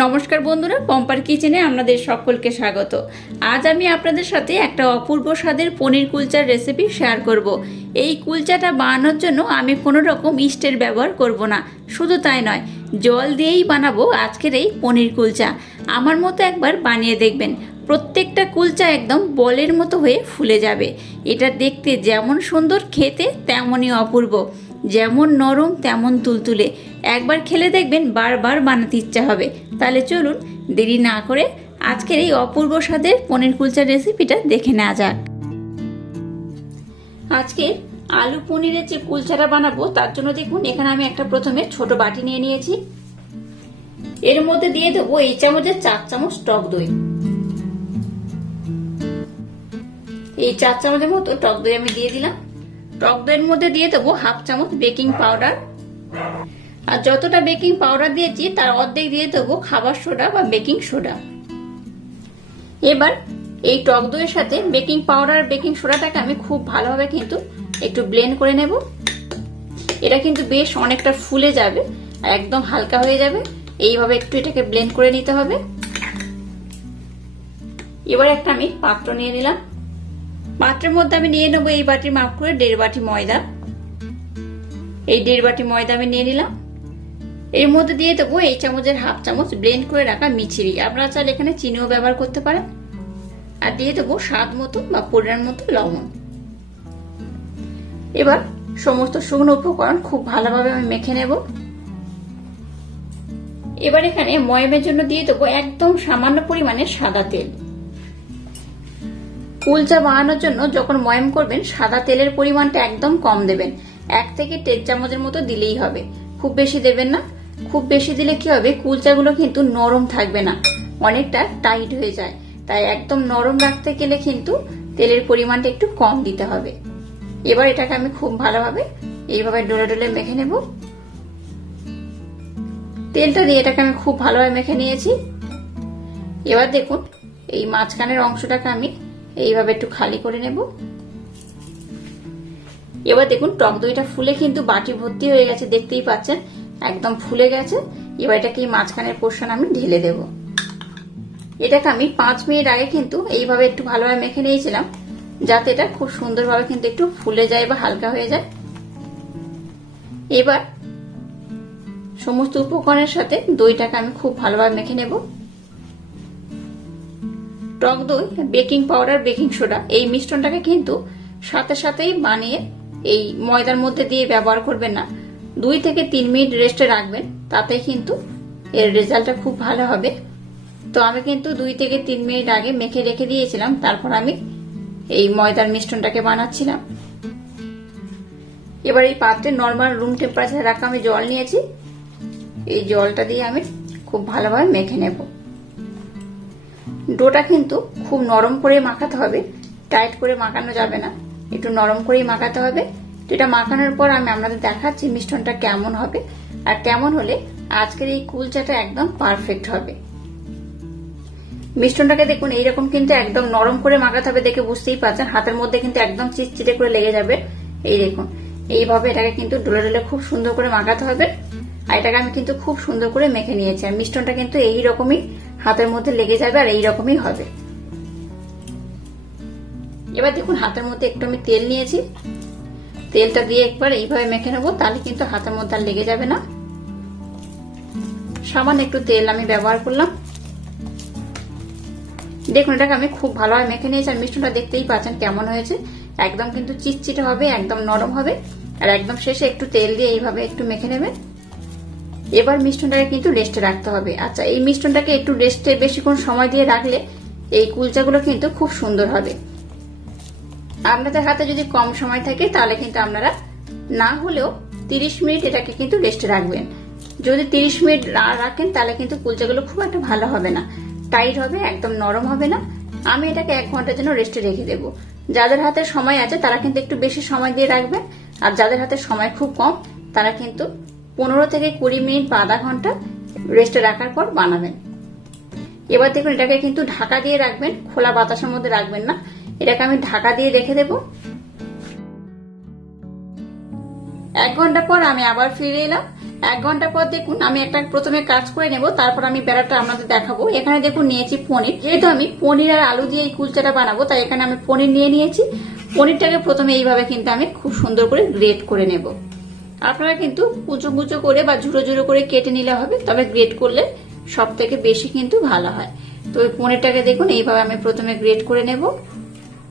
নমস্কার বন্ধুরা, পম্পার কিচেনে আপনাদের সকলকে স্বাগত। আজ আমি আপনাদের সাথে একটা অপূর্ব স্বাদের পনির কুলচার রেসিপি শেয়ার করব। এই কুলচাটা বানানোর জন্য আমি কোনো রকম ইস্টের ব্যবহার করব না। শুধু তাই নয়, জল দিয়েই বানাবো আজকের এই পনির কুলচা। আমার মতো একবার বানিয়ে দেখবেন, প্রত্যেকটা কুলচা একদম বলের মতো হয়ে ফুলে যাবে। এটা দেখতে যেমন সুন্দর, খেতে তেমনই অপূর্ব। যেমন নরম তেমন তুলতুলে। একবার খেলে দেখবেন বারবার বানাতে ইচ্ছা হবে। তাহলে চলুন দেরি না করে আজকের এই অপূর্ব স্বাদের পনির কুলচার রেসিপিটা দেখে নেওয়া যাক। আজকে আলু পনিরের যে কুলচাটা বানাবো তার জন্য দেখুন এখানে আমি একটা প্রথমে ছোট বাটি নিয়ে নিয়েছি। এর মধ্যে দিয়ে দেবো এই চামচের 4 চামচ টক দই। এই 4 চামচের মতো টক দই আমি দিয়ে দিলাম। টক দইয়ের মধ্যে দিয়ে দেবো হাফ চামচ বেকিং পাউডার। আর যতটা বেকিং পাউডার দিয়েছি তার অর্ধেক দিয়ে দেবো খাবার সোডা বা বেকিং সোডা। এবার এই টক দইয়ের সাথে বেকিং পাউডার আর বেকিং সোডাটাকে আমি খুব ভালোভাবে কিন্তু একটু ব্লেন্ড করে নেব। এটা কিন্তু বেশ অনেকটা ফুলে যাবে আর একদম হালকা হয়ে যাবে। এইভাবে একটু এটাকে ব্লেন্ড করে নিতে হবে। এবার একটা আমি পাত্র নিয়ে নিলাম। পাত্রের মধ্যে আমি নিয়ে নেবো এই বাটির মাপ করে 1.5 বাটি ময়দা। এই 1.5 বাটি ময়দা আমি নিয়ে নিলাম। এর মধ্যে দিয়ে দেবো এই চামচের হাফ চামচ ব্লেন্ড করে রাখা মিছরি। আপনারা চাইলে এখানে চিনিও ব্যবহার করতে পারেন। আর দিয়ে দেবো স্বাদ মতো বা পরিমাণ মতো লবণ। এবার সমস্ত শুকনো উপকরণ খুব ভালোভাবে আমি মেখে নেব। এবার এখানে ময়মের জন্য দিয়ে দেবো একদম সামান্য পরিমাণে সাদা তেল। কুলচা বানানোর জন্য যখন ময়ম করবেন সাদা তেলের পরিমাণটা একদম কম দেবেন। 1 থেকে 1.5 চামচের মতো দিলেই হবে, খুব বেশি দেবেন না। খুব বেশি দিলে কি হবে, কুলচাগুলো কিন্তু নরম থাকবে না, অনেকটা টাইট হয়ে যায়। তাই একদম নরম রাখতে গেলে কিন্তু তেলের পরিমাণটা একটু কম দিতে হবে। এবার এটাকে আমি খুব ভালোভাবে এইভাবে ডলে ডলে মেখে নেব। তেলটা দিয়ে এটাকে আমি খুব ভালোভাবে মেখে নিয়েছি। এবার দেখুন এই মাঝখানের অংশটাকে আমি এইভাবে একটু খালি করে নেব। এবার দেখুন টক দইটা ফুলে কিন্তু বাটি ভর্তি হয়ে গেছে, দেখতেই পাচ্ছেন একদম ফুলে গেছে। এবার এটাকে মাঝখানের পোর্শন আমি ঢেলে দেব। এটাকে আমি 5 মিনিট আগে কিন্তু এইভাবে একটু ভালোভাবে মেখে নিয়েছিলাম, যাতে এটা খুব সুন্দরভাবে কিন্তু একটু ফুলে যায় বা হালকা হয়ে যায়। এবার সমস্ত উপকরণের সাথে দইটাকে আমি খুব ভালোভাবে মেখে নেব। টক দই, বেকিং পাউডার, বেকিং সোডা এই মিশ্রণটাকে কিন্তু সাথে সাথেই বানিয়ে এই ময়দার মধ্যে দিয়ে ব্যবহার করবেন না। 2 থেকে 3 মিনিট রেস্টে রাখবেন, তাতে কিন্তু এর রেজাল্টটা খুব ভালো হবে। তো আমি কিন্তু 2 থেকে 3 মিনিট আগে মেখে রেখে দিয়েছিলাম, তারপর আমি এই ময়দার মিশ্রণটাকে বানাচ্ছিলাম। এবার এই পাত্রে নর্মাল রুম টেম্পারেচারে রাখা আমি জল নিয়েছি। এই জলটা দিয়ে আমি খুব ভালোভাবে মেখে নেব। ডোটা কিন্তু খুব নরম করে মাখাতে হবে, টাইট করে মাখানো যাবে না, একটু নরম করেই মাখাতে হবে। এটা মাখানোর পর আমি আপনাদের দেখাচ্ছি মিশ্রণটা কেমন হবে আর কেমন হলে আজকের এই কুলচাটা একদম পারফেক্ট হবে। মিশ্রণটাকে দেখুন এইরকম কিন্তু একদম নরম করে মাখাতে হবে, দেখে বুঝতেই পারছেন হাতের মধ্যে কিন্তু একদম চিটচিটে করে লেগে যাবে। এই দেখুন এইভাবে এটাকে কিন্তু ডলে ডলে খুব সুন্দর করে মাখাতে হবে। আর এটাকে আমি কিন্তু খুব সুন্দর করে মেখে নিয়েছি। আর মিশ্রণটা কিন্তু এইরকমই হাতের মধ্যে লেগে যাবে আর এইরকমই হবে। এবার দেখুন হাতের মধ্যে একটু আমি তেল নিয়েছি। তেলটা দিয়ে একবার এইভাবে মেখে নেবো, তাহলে কিন্তু হাতের মধ্যে আর লেগে যাবে না। সামান্য একটু তেল আমি ব্যবহার করলাম। দেখুন এটাকে আমি খুব ভালোভাবে মেখে নিয়েছি। আর মিশ্রণটা দেখতেই পাচ্ছেন কেমন হয়েছে, একদম কিন্তু চিটচিটে হবে, একদম নরম হবে। আর একদম শেষে একটু তেল দিয়ে এইভাবে একটু মেখে নেবেন। এবার মিশ্রণটাকে কিন্তু রেস্টে রাখতে হবে। আচ্ছা, এই মিশ্রণটাকে একটু রেস্টে বেশিক্ষণ সময় দিয়ে রাখলে এই কুলচাগুলো কিন্তু খুব সুন্দর হবে। আপনাদের হাতে যদি কম সময় থাকে তাহলে কিন্তু আপনারা না হলেও 30 মিনিট এটাকে কিন্তু রেস্টে রাখবেন। যদি 30 মিনিট না রাখেন তাহলে কিন্তু কুলচাগুলো খুব একটা ভালো হবে না, টাইট হবে, একদম নরম হবে না। আমি এটাকে 1 ঘন্টার জন্য রেস্টে রেখে দেবো। যাদের হাতে সময় আছে তারা কিন্তু একটু বেশি সময় দিয়ে রাখবেন। আর যাদের হাতে সময় খুব কম তারা কিন্তু 15 থেকে 20 মিনিট বা আধা ঘন্টা রেস্টে রাখার পর বানাবেন। এবার দেখুন এটাকে কিন্তু ঢাকা দিয়ে রাখবেন, খোলা বাতাসের মধ্যে রাখবেন না। এটাকে আমি ঢাকা দিয়ে রেখে দেব। 1 ঘন্টা পর আমি আবার ফিরে এলাম। 1 ঘন্টা পর দেখুন আমি একটা প্রথমে কাজ করে নেব, তারপর আমি বেড়াটা আপনাদের দেখাবো। এখানে দেখুন নিয়েছি পনির। যেহেতু আমি পনির আর আলু দিয়ে এই কুলচাটা বানাবো, তাই এখানে আমি পনির নিয়ে নিয়েছি। পনিরটাকে প্রথমে এইভাবে কিন্তু আমি খুব সুন্দর করে গ্রেট করে নেব। আপনারা কিন্তু কুচো কুচো করে বা ঝুড়ো ঝুড়ো করে কেটে নিলে হবে, তবে গ্রেট করলে সব থেকে বেশি কিন্তু ভালো হয়। তো এই পনিরটাকে দেখুন এইভাবে আমি প্রথমে গ্রেট করে নেব।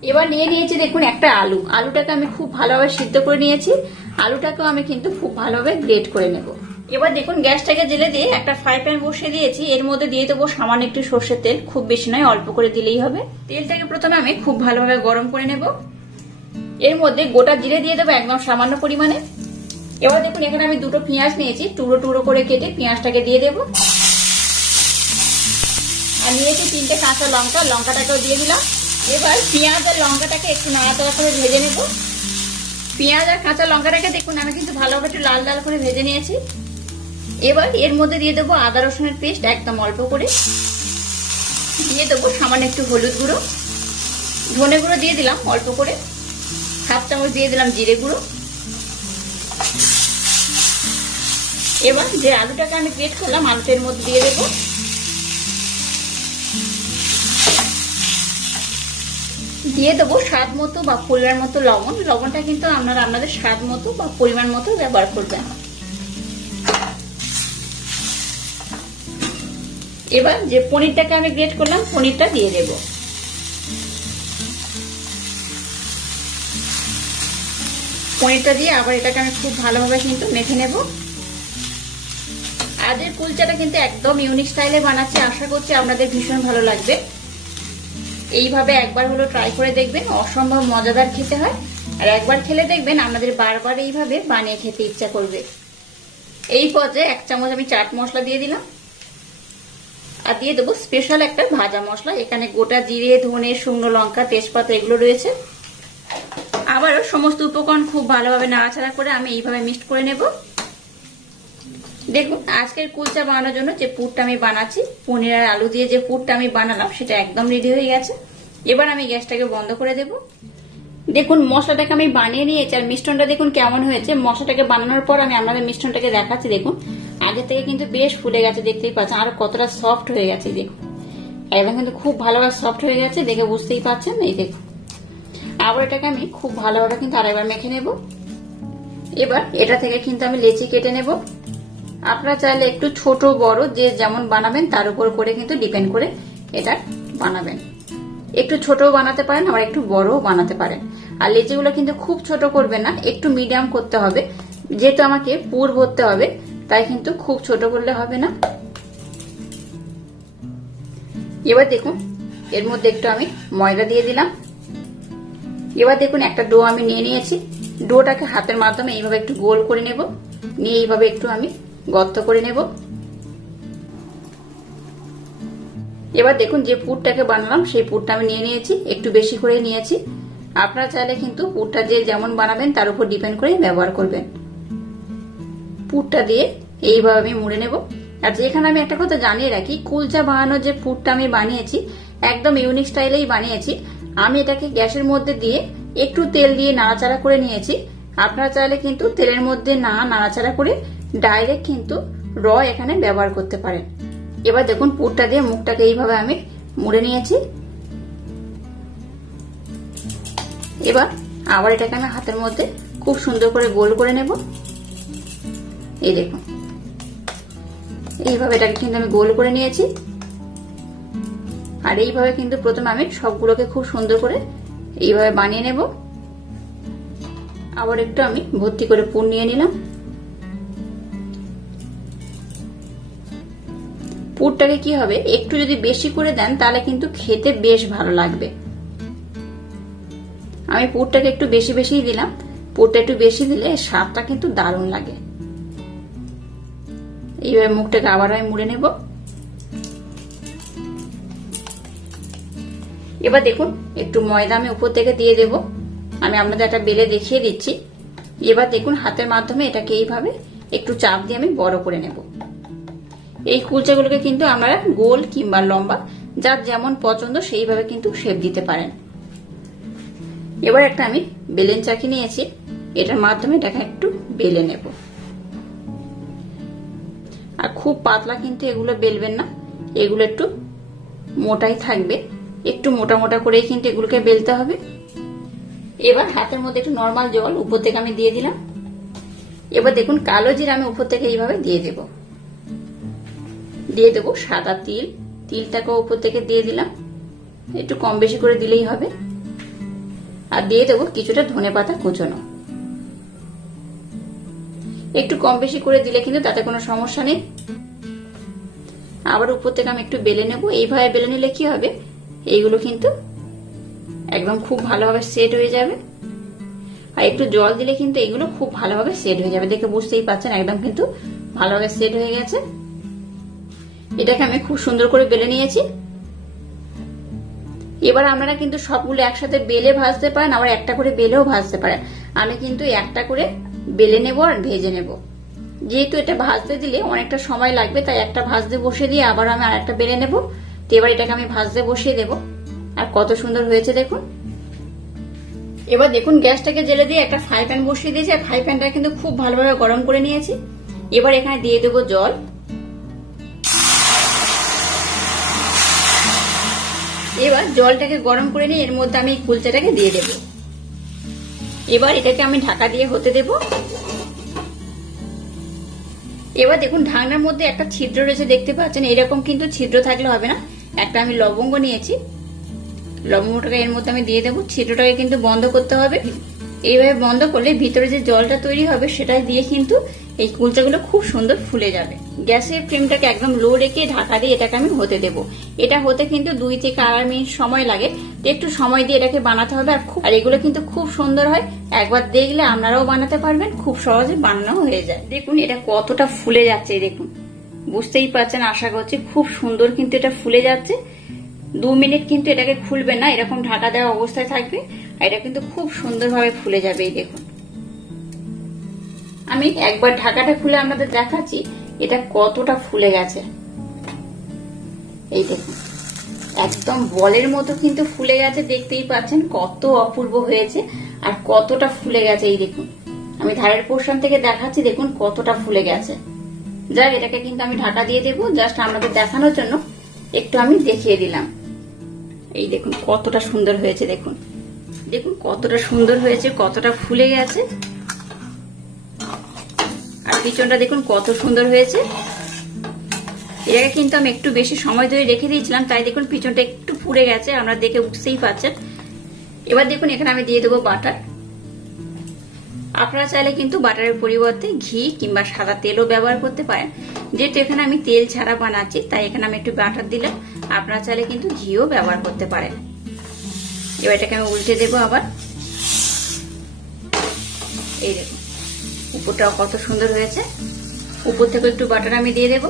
এবার নিয়ে নিয়েছি দেখুন একটা আলু। আলুটাকে আমি খুব ভালোভাবে সিদ্ধ করে নিয়েছি। আলুটাকেও আমি কিন্তু খুব ভালোভাবে গ্রেট করে নেব। এবার দেখুন গ্যাসটাকে জেলে দিয়ে একটা ফ্রাই প্যান বসিয়ে দিয়েছি। এর মধ্যে দিয়ে দেবো সামান্য একটু সর্ষের তেল, খুব বেশি নয়, অল্প করে দিলেই হবে। তেলটাকে প্রথমে আমি খুব ভালোভাবে গরম করে নেব। এর মধ্যে গোটা জিরে দিয়ে দেবো একদম সামান্য পরিমাণে। এবার দেখুন এখানে আমি 2টো পেঁয়াজ নিয়েছি, টুকরো টুকরো করে কেটে পেঁয়াজটাকে দিয়ে দেবো। আর নিয়েছি 3টে কাঁচা লঙ্কা, লঙ্কাটাকেও দিয়ে দিলাম। এবার পেঁয়াজ আর লঙ্কাটাকে একটু নাড়াচাড়া করে ভেজে নেব। পেঁয়াজ আর কাঁচা লঙ্কাটাকে দেখুন আমি কিন্তু ভালোভাবে একটু লাল লাল করে ভেজে নিয়েছি। এবার এর মধ্যে দিয়ে দেবো আদা রসুনের পেস্ট একদম অল্প করে, দিয়ে দেবো সামান্য একটু হলুদ গুঁড়ো, ধনে গুঁড়ো দিয়ে দিলাম অল্প করে, 1/2 চামচ দিয়ে দিলাম জিরে গুঁড়ো। এবার যে আলুটাকে আমি গ্রেট করলাম আলুটার মধ্যে দিয়ে দেবো। দিয়ে দেবো স্বাদ মতো বা পরিমাণ মতো লবণ। লবণটা কিন্তু আপনারা আপনাদের স্বাদ মতো বা পরিমাণ মতো ব্যবহার করবেন। এবার যে পনিরটাকে আমি গ্রেট করলাম পনিরটা দিয়ে দেব। পনিরটা দিয়ে আবার এটাকে আমি খুব ভালোভাবে কিন্তু মেখে নেব। আজকের কুলচাটা কিন্তু একদম ইউনিক স্টাইলে বানাচ্ছি, আশা করছি আপনাদের ভীষণ ভালো লাগবে। এইভাবে একবার হলো ট্রাই করে দেখবেন, অসম্ভব মজাদার খেতে হয়। আর একবার খেলে দেখবেন আপনাদের বারবার এইভাবে বানিয়ে খেতে ইচ্ছা করবে। এই পর্যায়ে 1 চামচ আমি চাট মশলা দিয়ে দিলাম। আর দিয়ে দেবো স্পেশাল একটা ভাজা মশলা। এখানে গোটা জিরে, ধনে, শুকনো লঙ্কা, তেজপাতা এগুলো রয়েছে। আবারও সমস্ত উপকরণ খুব ভালোভাবে নাড়াচাড়া করে আমি এইভাবে মিক্সড করে নেব। দেখুন আজকের কুলচা বানানোর জন্য যে পুরটা আমি বানাচ্ছি, পনির আর আলু দিয়ে যে পুরটা আমি বানালাম সেটা একদম রেডি হয়ে গেছে। এবার আমি গ্যাসটাকে বন্ধ করে দেব। দেখুন মশলাটাকে আমি বানিয়ে নিয়েছি আর মিশ্রণটা দেখুন কেমন হয়েছে। মশলাটাকে বানানোর পর আমি আপনাদের মিশ্রণটাকে দেখাচ্ছি। দেখুন আগে থেকে কিন্তু বেশ ফুলে গেছে, দেখতেই পাচ্ছেন। আর কতটা সফট হয়ে গেছে দেখুন, একদম কিন্তু খুব ভালোভাবে সফট হয়ে গেছে, দেখে বুঝতেই পাচ্ছেন। এই দেখুন আবার এটাকে আমি খুব ভালোভাবে কিন্তু আরেকবার মেখে নেব। এবার এটা থেকে কিন্তু আমি লেচি কেটে নেব। আপনারা চাইলে একটু ছোট বড় যে যেমন বানাবেন তার উপর করে কিন্তু ডিপেন্ড করে এটা বানাবেন। একটু ছোটও বানাতে পারেন, আবার একটু বড়ও বানাতে পারেন। আর লেচিগুলো কিন্তু খুব ছোট করবেন না, একটু মিডিয়াম করতে হবে। যেহেতু আমাকে পুর ভরতে হবে তাই কিন্তু খুব ছোট করলে হবে না। এবার দেখুন এর মধ্যে একটু আমি ময়দা দিয়ে দিলাম। এবার দেখুন একটা ডো আমি নিয়ে নিয়েছি। ডোটাকে হাতের মাধ্যমে এইভাবে একটু গোল করে নেব, নিয়ে এইভাবে একটু আমি গর্ত করে নেব। এবার দেখুন যে পুরটাকে বানালাম সেই পুরটা আমি নিয়ে নিয়েছি, একটু বেশি করে নিয়েছি। আপনারা চাইলে কিন্তু পুরটা যে যেমন বানাবেন তার উপর ডিপেন্ড করে ব্যবহার করবেন। পুরটা দিয়ে এইভাবে আমি মুড়ে নেব। আর যেখানে আমি একটা কথা জানিয়ে রাখি, কুলচা বানানোর যে পুরটা আমি বানিয়েছি একদম ইউনিক স্টাইলেই বানিয়েছি। আমি এটাকে গ্যাসের মধ্যে দিয়ে একটু তেল দিয়ে নাড়াচাড়া করে নিয়েছি। আপনারা চাইলে কিন্তু তেলের মধ্যে না নাড়াচাড়া করে ডাইরেক্ট কিন্তু র এখানে ব্যবহার করতে পারেন। এবার দেখুন পুরটা দিয়ে মুখটাকে এইভাবে আমি মুড়ে নিয়েছি। এবার আবার এটাকে আমি হাতের মধ্যে খুব সুন্দর করে গোল করে নেব। এই দেখুন এইভাবে এটাকে কিন্তু আমি গোল করে নিয়েছি। আর এইভাবে কিন্তু প্রথমে আমি সবগুলোকে খুব সুন্দর করে এইভাবে বানিয়ে নেব। আবার একটু আমি ভর্তি করে পুর নিয়ে নিলাম। পুরটাকে কি হবে একটু যদি বেশি করে দেন তাহলে কিন্তু খেতে বেশ ভালো লাগবে। আমি পুরটাকে একটু বেশি বেশি দিলাম। পুরটা একটু বেশি দিলে স্বাদটা কিন্তু দারুণ লাগে। এইভাবে মুখটাকে আবার আমি মুড়ে নেব। এবার দেখুন একটু ময়দা আমি উপর থেকে দিয়ে দেব। আমি আপনাদের একটা বেলে দেখিয়ে দিচ্ছি। এবার দেখুন হাতের মাধ্যমে এটাকে এইভাবে একটু চাপ দিয়ে আমি বড় করে নেব। এই কুলচাগুলোকে কিন্তু আপনারা গোল কিংবা লম্বা যার যেমন পছন্দ সেইভাবে কিন্তু শেপ দিতে পারেন। এবার একটা আমি বেলেন চাকি নিয়েছি, এটার মাধ্যমে এটাকে একটু বেলে নেব। আর খুব পাতলা কিন্তু এগুলো বেলবেন না, এগুলো একটু মোটাই থাকবে, একটু মোটা মোটা করেই কিন্তু এগুলোকে বেলতে হবে। এবার হাতের মধ্যে একটু নর্মাল জল উপর থেকে আমি দিয়ে দিলাম। এবার দেখুন কালো জিরা আমি উপর থেকে এইভাবে দিয়ে দেব। দিয়ে দেবো সাদা তিল, তিলটাকে উপর থেকে দিয়ে দিলাম, একটু কম বেশি করে দিলেই হবে। আর দিয়ে দেবো কিছুটা ধনেপাতা কুচনো, একটু কম বেশি করে দিলে কিন্তু তাতে কোনো সমস্যা নেই। আবার উপর থেকে আমি একটু বেলে নেব। এইভাবে বেলে নিলে কি হবে, এইগুলো কিন্তু একদম খুব ভালোভাবে সেট হয়ে যাবে। আর একটু জল দিলে কিন্তু এগুলো খুব ভালোভাবে সেট হয়ে যাবে। দেখে বুঝতেই পারছেন একদম কিন্তু ভালোভাবে সেট হয়ে গেছে। এটাকে আমি খুব সুন্দর করে বেলে নিয়েছি। এবার আপনারা কিন্তু সবগুলো একসাথে বেলে ভাজতে পারেন, আবার একটা করে বেলেও ভাজতে পারেন। আমি কিন্তু একটা করে বেলে নেব আর ভেজে নেব। যেহেতু এটা ভাজতে দিলে অনেকটা সময় লাগবে, তাই একটা ভাজতে বসিয়ে দিয়ে আবার আমি আর একটা বেলে নেব। তো এবার এটাকে আমি ভাজতে বসিয়ে দেব। আর কত সুন্দর হয়েছে দেখুন। এবার দেখুন গ্যাসটাকে জেলে দিয়ে একটা ফ্রাই প্যান বসিয়ে দিয়েছি, আর ফ্রাই প্যানটা কিন্তু খুব ভালোভাবে গরম করে নিয়েছি। এবার এখানে দিয়ে দেবো জল। এবার জলটাকে গরম করে নিয়ে এর মধ্যে আমি কুলচাটাকে দিয়ে দেব। এবার এটাকে আমি ঢাকা দিয়ে হতে দেব। এবার দেখুন ঢাকনার মধ্যে একটা ছিদ্র রয়েছে, দেখতে পাচ্ছেন। এরকম কিন্তু ছিদ্র থাকলে হবে না। একটা আমি লবঙ্গ নিয়েছি, লবঙ্গটাকে এর মধ্যে আমি দিয়ে দেবো। ছিদ্রটাকে কিন্তু বন্ধ করতে হবে। এইভাবে বন্ধ করলে ভিতরে যে জলটা তৈরি হবে সেটা দিয়ে কিন্তু এই কুলচাগুলো খুব সুন্দর ফুলে যাবে। গ্যাসের ফ্লেমটাকে একদম লো রেখে ঢাকা দিয়ে এটাকে আমি হতে দেব। এটা হতে কিন্তু 2 থেকে 2.5 মিনিট সময় লাগে। একটু সময় দিয়ে এটাকে বানাতে হবে। আর এগুলো কিন্তু খুব সুন্দর হয়। একবার দেখলে আপনারাও বানাতে পারবেন, খুব সহজে বানানো হয়ে যায়। দেখুন এটা কতটা ফুলে যাচ্ছে, দেখুন বুঝতেই পারছেন। আশা করছি খুব সুন্দর কিন্তু এটা ফুলে যাচ্ছে। 2 মিনিট কিন্তু এটাকে খুলবেন না, এরকম ঢাকা দেওয়া অবস্থায় থাকবে। আর এটা কিন্তু খুব সুন্দরভাবে ফুলে যাবে। এই দেখুন আমি একবার ঢাকাটা খুলে আপনাদের দেখাচ্ছি এটা কতটা ফুলে গেছে। এই দেখুন একদম বলের মতো কিন্তু ফুলে গেছে, দেখতেই পাচ্ছেন কত অপূর্ব হয়েছে আর কতটা ফুলে গেছে। এই দেখুন আমি ধারের পোর্শন থেকে দেখাচ্ছি, দেখুন কতটা ফুলে গেছে। যাক এটাকে কিন্তু আমি ঢাকা দিয়ে দেবো, জাস্ট আপনাদের দেখানোর জন্য একটু আমি দেখিয়ে দিলাম। এই দেখুন কতটা সুন্দর হয়েছে, দেখুন দেখুন কতটা সুন্দর হয়েছে, কতটা ফুলে গেছে। আর পিছনটা দেখুন কত সুন্দর হয়েছে। এটাকে কিন্তু আমি একটু বেশি সময় ধরে রেখে দিয়েছিলাম, তাই দেখুন পিছনটা একটু পুড়ে গেছে, আমরা দেখে বুঝতেই পারছেন। এবার দেখুন এখানে আমি দিয়ে দেবো বাটার। আপনারা চাইলে কিন্তু বাটারের পরিবর্তে ঘি কিংবা সাদা তেলও ব্যবহার করতে পারেন। যেহেতু এখানে আমি তেল ছাড়া বানাচ্ছি তাই এখানে আমি একটু বাটার দিলাম। আপনারা চাইলে কিন্তু ঘিও ব্যবহার করতে পারেন। এবার এটাকে আমি উল্টে দেবো আবার। এই দেখুন উপরটাও কত সুন্দর হয়েছে। উপর থেকে একটু বাটার আমি দিয়ে দেব।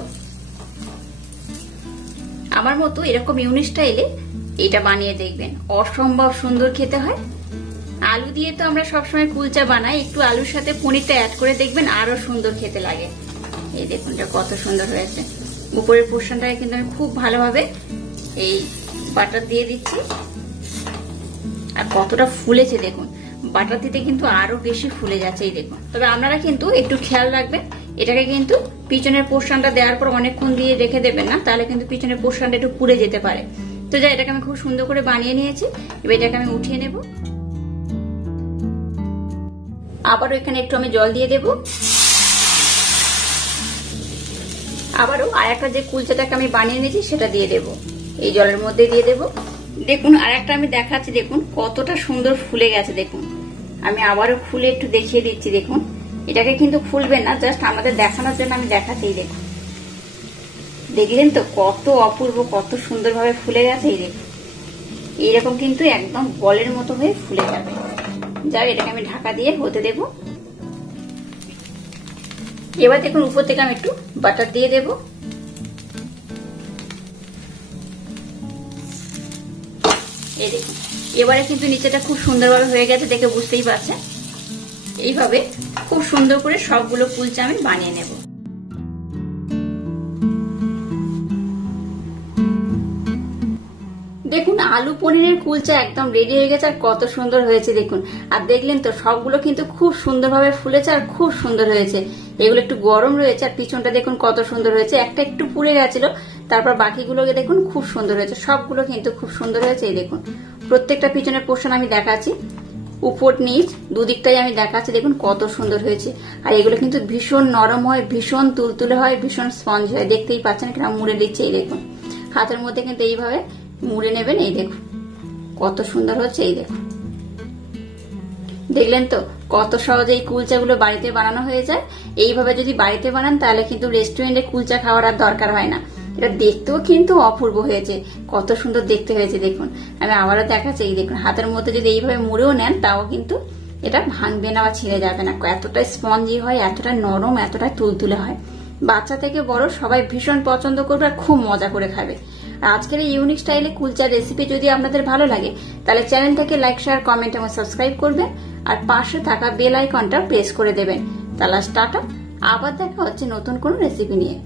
আমার মতো এরকম ইউনিক স্টাইলে এটা বানিয়ে দেখবেন, অসম্ভব সুন্দর খেতে হয়। আলু দিয়ে তো আমরা সবসময় কুলচা বানাই, একটু আলুর সাথে পনিরটা অ্যাড করে দেখবেন আরো সুন্দর খেতে লাগে। এই দেখুন এটা কত সুন্দর হয়েছে। উপরের পোর্শনটাকে কিন্তু আমি খুব ভালোভাবে এই বাটার দিয়ে দিচ্ছি। আর কতটা ফুলেছে দেখুন, বাটার দিতে কিন্তু আরো বেশি ফুলে যাচ্ছে। এই দেখুন, তবে আপনারা কিন্তু একটু খেয়াল রাখবেন, এটাকে কিন্তু পিছনের পোর্শনটা দেওয়ার পর অনেকক্ষণ দিয়ে রেখে দেবেন না, তাহলে কিন্তু পিছনের পোর্শনটা একটু পুড়ে যেতে পারে। তো যাই, এটাকে আমি খুব সুন্দর করে বানিয়ে নিয়েছি। এবার এটাকে আমি উঠিয়ে নেব। আবারও এখানে একটু আমি জল দিয়ে দেব। আবারও আর একটা যে কুলচাটাকে আমি বানিয়ে নিয়েছি সেটা দিয়ে দেব, এই জলের মধ্যে দিয়ে দেব। দেখুন আর একটা আমি দেখাচ্ছি, দেখুন কতটা সুন্দর ফুলে গেছে। দেখুন আমি আবারও খুলে একটু দেখিয়ে দিচ্ছি। দেখুন এটাকে কিন্তু খুলবেন না, জাস্ট আমাদের দেখানোর জন্য আমি দেখাচ্ছি। দেখুন দেখলেন তো কত অপূর্ব, কত সুন্দরভাবে ফুলে গেছে। এই দেখুন এইরকম কিন্তু একদম বলের মতো হয়ে ফুলে যাবে। যাক এটাকে আমি ঢাকা দিয়ে হতে দেব। এবার দেখুন উপর থেকে আমি একটু বাটার দিয়ে দেব। এই দেখুন এবারে কিন্তু নিচেটা খুব সুন্দরভাবে হয়ে গেছে, দেখে বুঝতেই পারছেন। এইভাবে খুব সুন্দর করে সবগুলো কুলচা আমি বানিয়ে নেব। দেখুন আলু পনিরের কুলচা একদম রেডি হয়ে গেছে আর কত সুন্দর হয়েছে দেখুন। আর দেখলেন তো সবগুলো কিন্তু খুব সুন্দরভাবে ফুলেছে আর খুব সুন্দর হয়েছে। এগুলো একটু গরম রয়েছে আর পিছনটা দেখুন কত সুন্দর হয়েছে, একটা একটু পুড়ে গেছিল, তারপর বাকিগুলোকে দেখুন খুব সুন্দর হয়েছে, সবগুলো কিন্তু খুব সুন্দর হয়েছে। এই দেখুন প্রত্যেকটা পিছনের পোর্শন আমি দেখাচ্ছি, উপর নিচ দুদিকটাই আমি দেখাচ্ছি, দেখুন কত সুন্দর হয়েছে। আর এগুলো কিন্তু ভীষণ নরম হয়, ভীষণ তুলতুলে হয়, ভীষণ স্পঞ্জ হয়, দেখতেই পাচ্ছেন কিনা মুড়ে দিচ্ছে। এই দেখুন হাতের মধ্যে কিন্তু এইভাবে মুড়ে নেবেন। এই দেখুন কত সুন্দর হচ্ছে। এই দেখুন দেখলেন তো কত সহজে এই কুলচাগুলো বাড়িতে বানানো হয়ে যায়। এইভাবে যদি বাড়িতে বানান তাহলে কিন্তু রেস্টুরেন্টে কুলচা খাওয়ার আর দরকার হয় না। এটা দেখতেও কিন্তু অপূর্ব হয়েছে, কত সুন্দর দেখতে হয়েছে। দেখুন আমি আবারও দেখাচ্ছি, এই দেখুন হাতের মধ্যে যদি এইভাবে মুড়েও নেন তাও কিন্তু এটা ভাঙবে না বা ছিঁড়ে যাবে না, এতটা স্পঞ্জি হয়, এতটা নরম, এতটা তুলতুলে হয়। বাচ্চা থেকে বড় সবাই ভীষণ পছন্দ করবে আর খুব মজা করে খাবে। আজকের এই ইউনিক স্টাইলে কুলচার রেসিপি যদি আপনাদের ভালো লাগে তাহলে চ্যানেলটাকে লাইক, শেয়ার, কমেন্ট এবং সাবস্ক্রাইব করবেন আর পাশে থাকা বেল আইকনটা প্রেস করে দেবেন। তাহলে টাটা, আবার দেখা হচ্ছে নতুন কোনো রেসিপি নিয়ে।